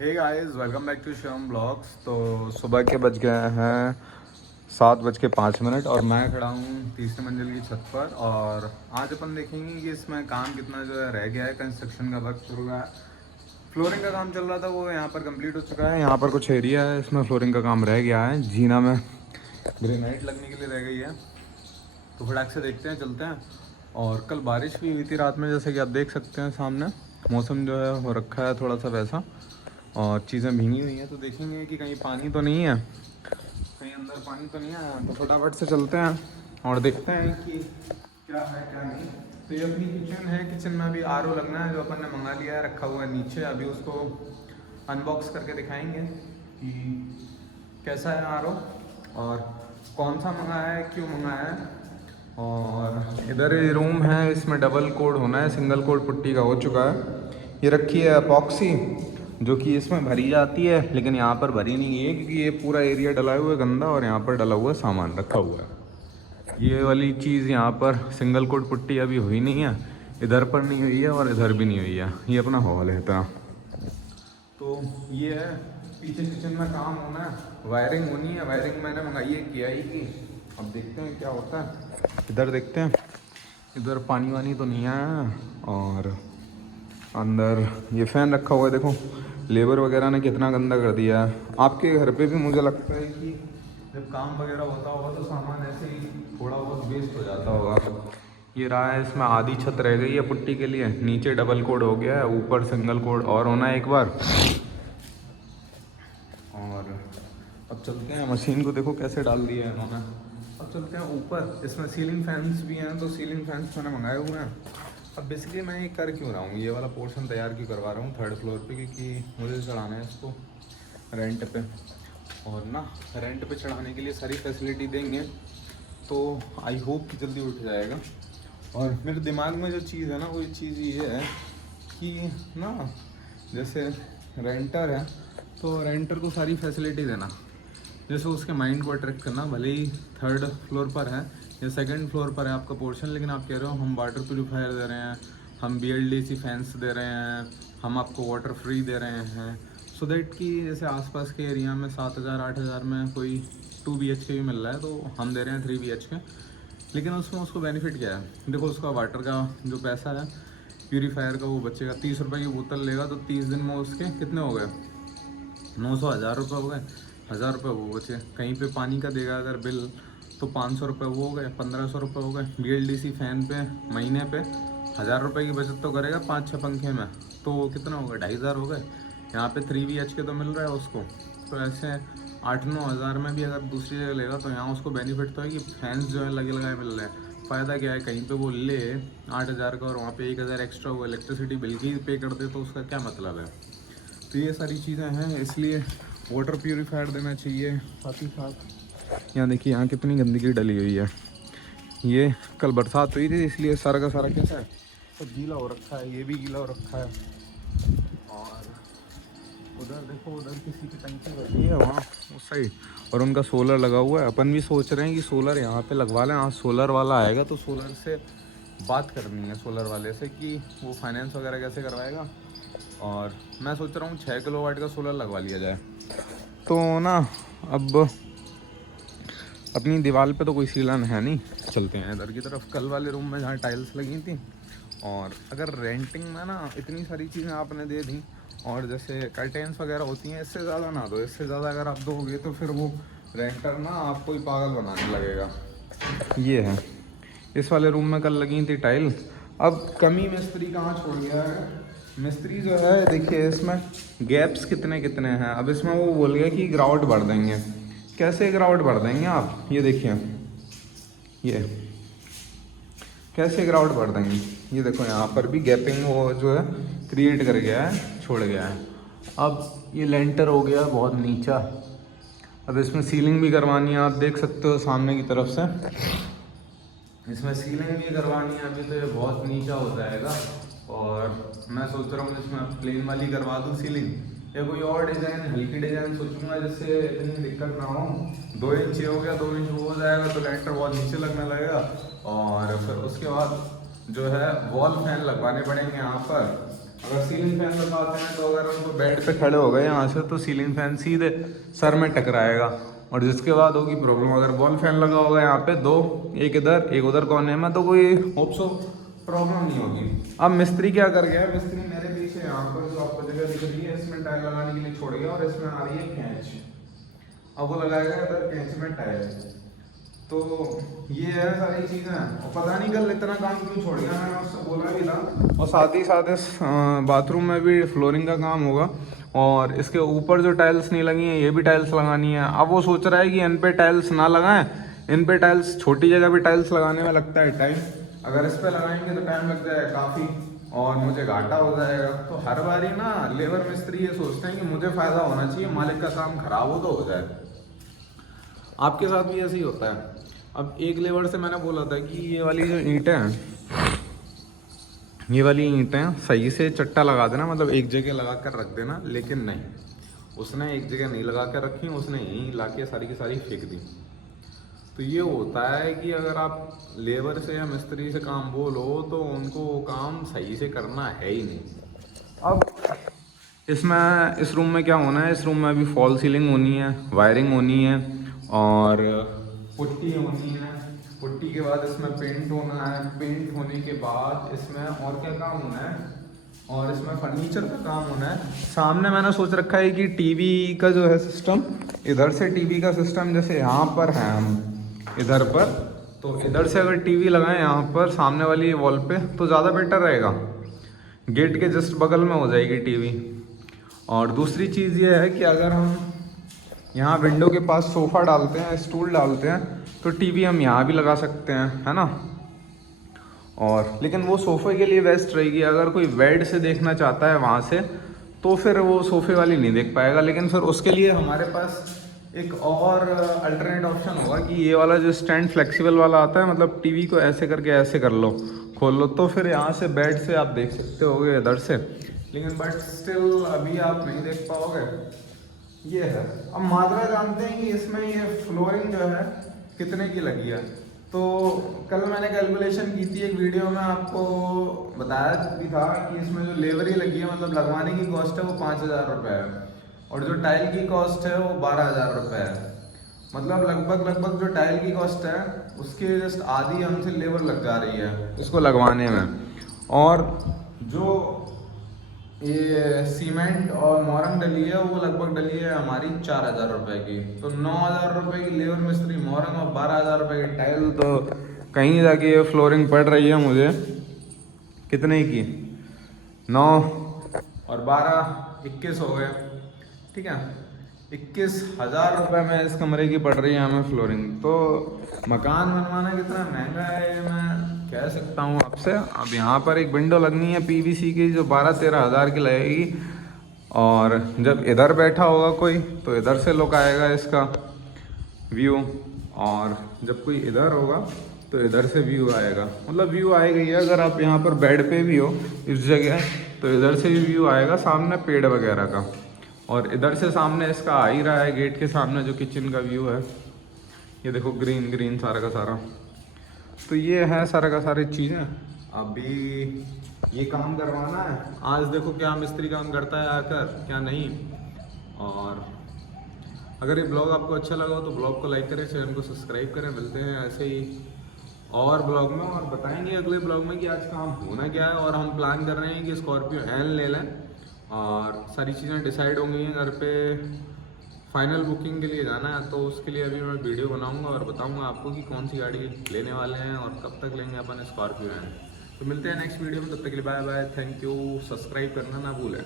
Hey guys, welcome back to Shivam blogs. तो सुबह के बज गए हैं 7:05 और मैं खड़ा हूँ तीसरी मंजिल की छत पर। और आज अपन देखेंगे कि इसमें काम कितना जो है रह गया है। कंस्ट्रक्शन का वर्क शुरू हुआ है। फ्लोरिंग का काम चल रहा था, वो यहाँ पर कंप्लीट हो चुका है। यहाँ पर कुछ एरिया है, इसमें फ्लोरिंग का काम रह गया है। जीना में ग्रेनाइट लगने के लिए रह गई है। तो फटाक से देखते हैं, चलते हैं। और कल बारिश भी हुई थी रात में, जैसे कि आप देख सकते हैं सामने। मौसम जो है हो रखा है थोड़ा सा वैसा, और चीज़ें भीगी हुई हैं। तो देखेंगे कि कहीं पानी तो नहीं है, कहीं अंदर पानी तो नहीं है। तो फटाफट से चलते हैं और देखते हैं कि क्या है क्या नहीं। तो ये अपनी किचन है। किचन में अभी आरओ लगना है, जो अपन ने मंगा लिया है, रखा हुआ है नीचे। अभी उसको अनबॉक्स करके दिखाएंगे कि कैसा है आरओ और कौन सा मंगाया है, क्यों मंगाया है। और इधर ये रूम है, इसमें डबल कोड होना है, सिंगल कोड पुट्टी का हो चुका है। ये रखी है अपॉक्सी, जो कि इसमें भरी जाती है, लेकिन यहाँ पर भरी नहीं है क्योंकि ये पूरा एरिया डला हुआ है गंदा, और यहाँ पर डला हुआ सामान रखा हुआ है। ये वाली चीज़ यहाँ पर सिंगल कोट पुट्टी अभी हुई नहीं है, इधर पर नहीं हुई है और इधर भी नहीं हुई है। ये अपना हॉल है इतना। तो ये है, पीछे किचन में काम होना है, वायरिंग होनी है। वायरिंग मैंने मंगाई है KI की। अब देखते हैं क्या होता है। इधर देखते हैं, इधर पानी वानी तो नहीं आया। और अंदर ये फ़ैन रखा हुआ है, देखो लेबर वगैरह ने कितना गंदा कर दिया है। आपके घर पे भी मुझे लगता है कि जब काम वगैरह होता होगा तो सामान ऐसे ही थोड़ा बहुत वेस्ट हो जाता होगा। ये रहा है, इसमें आधी छत रह गई है पुट्टी के लिए। नीचे डबल कोड हो गया है, ऊपर सिंगल कोड और होना है एक बार। और अब चलते हैं, मशीन को देखो कैसे डाल दिया है इन्होंने। अब चलते हैं ऊपर। इसमें सीलिंग फैंस भी हैं, तो सीलिंग फैंस मैंने मंगाए हुए हैं। अब बेसिकली मैं ये कर क्यों रहा हूँ, ये वाला पोर्शन तैयार क्यों करवा रहा हूँ 3rd फ्लोर पे, क्योंकि मुझे चढ़ाना है इसको रेंट पे। और ना रेंट पे चढ़ाने के लिए सारी फैसिलिटी देंगे, तो आई होप कि जल्दी उठ जाएगा। और मेरे दिमाग में जो चीज़ है ना, वो चीज़ ये है कि ना, जैसे रेंटर है तो रेंटर को सारी फैसिलिटी देना, जैसे उसके माइंड को अट्रैक्ट करना। भले ही 3rd फ्लोर पर है या 2nd फ्लोर पर है आपका पोर्शन, लेकिन आप कह रहे हो हम वाटर प्यूरीफायर दे रहे हैं, हम BLDC फैंस दे रहे हैं, हम आपको वाटर फ्री दे रहे हैं। सो दैट कि जैसे आसपास के एरिया में 7,000-8,000 में कोई 2 BHK भी मिल रहा है, तो हम दे रहे हैं 3 BHK। लेकिन उसमें उसको बेनिफिट क्या है, देखो उसका वाटर का जो पैसा है प्यूरीफायर का वो बचेगा। 30 रुपये की बोतल लेगा तो 30 दिन में उसके कितने हो गए, 900, 1,000 रुपये हो गए। 1,000 रुपये वो बचे। कहीं पे पानी का देगा अगर बिल, तो 500 रुपये वो हो गए, 1,500 रुपये हो गए। BLDC फैन पे महीने पे 1,000 रुपये की बचत तो करेगा 5-6 पंखे में, तो वो कितना हो गया, 2,500 हो गए। यहाँ पे 3 BHK तो मिल रहा है उसको, तो ऐसे 8-9 हज़ार में भी अगर दूसरी जगह लेगा तो यहाँ उसको बेनिफिट तो है कि फैंस जो है लगे लगाए मिल रहे हैं। फ़ायदा क्या है, कहीं पे वो ले 8,000 का और वहाँ पे 1,000 एक्स्ट्रा वो इलेक्ट्रिसिटी बिल की पे कर दे, तो उसका क्या मतलब है। तो ये सारी चीज़ें हैं, इसलिए वाटर प्यूरीफायर देना चाहिए। साथ ही साथ यहाँ देखिए, यहाँ कितनी गंदगी डली हुई है। ये कल बरसात हुई थी, इसलिए सारा का सारा कैसा है, सब गीला हो रखा है। ये भी गीला हो रखा है। और उधर देखो, उधर किसी की टंकी लगी है वहाँ उस साइड, और उनका सोलर लगा हुआ है। अपन भी सोच रहे हैं कि सोलर यहाँ पे लगवा लें। आज सोलर वाला आएगा तो सोलर से बात करनी है, सोलर वाले से, कि वो फाइनेंस वगैरह कैसे करवाएगा। और मैं सोच रहा हूँ 6 किलोवाट का सोलर लगवा लिया जाए। तो ना अब अपनी दीवार पे तो कोई सीलन है नहीं, चलते हैं इधर की तरफ, कल वाले रूम में जहाँ टाइल्स लगी थी। और अगर रेंटिंग में ना इतनी सारी चीज़ें आपने दे दी, और जैसे कर्टेंस वगैरह होती हैं, इससे ज़्यादा ना दो। इससे ज़्यादा अगर आप दोगे तो फिर वो रेंटर ना आपको ही पागल बनाने लगेगा। ये है, इस वाले रूम में कल लगी थी टाइल। अब कमी मिस्त्री कहाँ छोड़ गया है, मिस्त्री जो है देखिए इसमें गैप्स कितने कितने हैं। अब इसमें वो बोल गया कि ग्राउट भर देंगे। कैसे ग्राउट भर देंगे आप, ये देखिए, ये कैसे ग्राउट भर देंगे। ये देखो यहाँ पर भी गैपिंग वो जो है क्रिएट कर गया है, छोड़ गया है। अब ये लेंटर हो गया बहुत नीचा। अब इसमें सीलिंग भी करवानी है, आप देख सकते हो सामने की तरफ से इसमें सीलिंग भी करवानी है। अभी तो ये बहुत नीचा हो जाएगा, और मैं सोच रहा हूँ इसमें प्लेन वाली करवा दूँ सीलिंग, या कोई और डिज़ाइन, हल्की डिज़ाइन सोचूंगा जिससे इतनी दिक्कत ना हो। 2 इंच हो गया, 2 इंच वो हो जाएगा तो लेंटर बहुत नीचे लगने लगेगा। और फिर उसके बाद जो है वॉल फैन लगवाने पड़ेंगे यहाँ पर, अगर सीलिंग फैन लगाते हैं तो अगर हम बेड पे खड़े हो गए यहाँ से तो सीलिंग फैन सीधे सर में टकराएगा, और जिसके बाद होगी प्रॉब्लम। अगर वॉल फैन लगा होगा यहाँ पे दो, एक इधर एक उधर कोने में, तो कोई होप सो प्रॉब्लम नहीं होगी। अब मिस्त्री क्या कर गया, मिस्त्री मेरे पीछे यहाँ पर जो आपको जगह दिख रही है इसमें टाइल लगाने के लिए छोड़ गया, और इसमें आ रही है कैंच। अब वो लगाएगा इधर कैंच में टाइल। तो ये है सारी चीज़ें, और पता नहीं कल इतना काम क्यों छोड़ गया, मैंने उससे बोला भी था। और साथ ही साथ इस बाथरूम में भी फ्लोरिंग का काम होगा, और इसके ऊपर जो टाइल्स नहीं लगी हैं ये भी टाइल्स लगानी है। अब वो सोच रहा है कि इन पे टाइल्स ना लगाएं, इन पे टाइल्स, छोटी जगह पे टाइल्स लगाने में लगता है टाइम, अगर इस पे लगाएंगे तो टाइम लग जाएगा काफ़ी और मुझे घाटा हो जाएगा। तो हर बारी ना लेबर मिस्त्री ये सोचते हैं कि मुझे फ़ायदा होना चाहिए, मालिक का काम खराब हो तो हो जाए। आपके साथ भी ऐसे ही होता है। अब एक लेबर से मैंने बोला था कि ये वाली जो ईंटें हैं, ये वाली ईंटें सही से चट्टा लगा देना, मतलब एक जगह लगा कर रख देना, लेकिन नहीं, उसने एक जगह नहीं लगा कर रखी, उसने यहीं ला के सारी की सारी फेंक दी। तो ये होता है कि अगर आप लेबर से या मिस्त्री से काम बोलो तो उनको वो काम सही से करना है ही नहीं। अब इसमें इस रूम में क्या होना है, इस रूम में अभी फॉल सीलिंग होनी है, वायरिंग होनी है और पुट्टी होनी है। पुट्टी के बाद इसमें पेंट होना है, पेंट होने के बाद इसमें और क्या काम होना है, और इसमें फर्नीचर का काम होना है। सामने मैंने सोच रखा है कि टीवी का जो है सिस्टम, इधर से टीवी का सिस्टम जैसे यहाँ पर है हम इधर पर, तो इधर से अगर टीवी लगाएं यहाँ पर सामने वाली वॉल पे तो ज़्यादा बेटर रहेगा, गेट के जस्ट बगल में हो जाएगी टीवी। और दूसरी चीज़ ये है कि अगर हम यहाँ विंडो के पास सोफ़ा डालते हैं, स्टूल डालते हैं, तो टीवी हम यहाँ भी लगा सकते हैं, है ना। और लेकिन वो सोफ़े के लिए बेस्ट रहेगी। अगर कोई बेड से देखना चाहता है वहाँ से तो फिर वो सोफ़े वाली नहीं देख पाएगा, लेकिन फिर उसके लिए हमारे पास एक और अल्टरनेट ऑप्शन होगा कि ये वाला जो स्टैंड फ्लेक्सिबल वाला आता है, मतलब टीवी को ऐसे करके ऐसे कर लो, खोल लो, तो फिर यहाँ से बेड से आप देख सकते होगे इधर से, लेकिन बट स्टिल अभी आप नहीं देख पाओगे। ये है। अब मात्रा जानते हैं कि इसमें ये फ्लोरिंग जो है कितने की लगी है। तो कल मैंने कैलकुलेशन की थी एक वीडियो में, आपको बताया भी था कि इसमें जो लेबरी लगी है, मतलब लगवाने की कॉस्ट है वो 5,000 रुपये है, और जो टाइल की कॉस्ट है वो 12,000 रुपये है। मतलब लगभग जो टाइल की कॉस्ट है उसके जस्ट आधी हमसे लेबर लग जा रही है इसको लगवाने में। और जो ये सीमेंट और मोरंग डली है वो लगभग डली है हमारी 4,000 रुपये की। तो 9,000 रुपये की लेबर मिस्त्री मोरंग और 12,000 रुपये की टाइल, तो कहीं जाके ये फ्लोरिंग पड़ रही है मुझे कितने की, 9 और 12 21 हो गए, ठीक है। 21,000 रुपये में इस कमरे की पड़ रही है हमें फ्लोरिंग। तो मकान बनवाना कितना महंगा है मैं कह सकता हूँ आपसे। अब यहाँ पर एक विंडो लगनी है पीवीसी की जो 12-13 हज़ार की लगेगी, और जब इधर बैठा होगा कोई तो इधर से लुक आएगा इसका व्यू, और जब कोई इधर होगा तो इधर से व्यू आएगा, मतलब व्यू आएगा ही। अगर आप यहाँ पर बेड पे भी हो इस जगह तो इधर से भी व्यू आएगा सामने पेड़ वगैरह का, और इधर से सामने इसका आ ही रहा है गेट के सामने जो किचन का व्यू है, ये देखो ग्रीन ग्रीन सारा का सारा। तो ये है सारा का सारी चीज़ें। अभी ये काम करवाना है, आज देखो क्या मिस्त्री काम करता है आकर क्या नहीं। और अगर ये ब्लॉग आपको अच्छा लगा हो तो ब्लॉग को लाइक करें, चैनल को सब्सक्राइब करें। मिलते हैं ऐसे ही और ब्लॉग में, और बताएंगे अगले ब्लॉग में कि आज काम होना क्या है। और हम प्लान कर रहे हैं कि स्कॉर्पियो एन ले लें, और सारी चीज़ें डिसाइड हो गई हैं। घर पे फाइनल बुकिंग के लिए जाना है, तो उसके लिए अभी मैं वीडियो बनाऊंगा और बताऊंगा आपको कि कौन सी गाड़ी लेने वाले हैं और कब तक लेंगे अपन स्कॉर्पियो एन। तो मिलते हैं नेक्स्ट वीडियो में, तब तक के लिए bye bye, thank you, subscribe करना ना भूलें।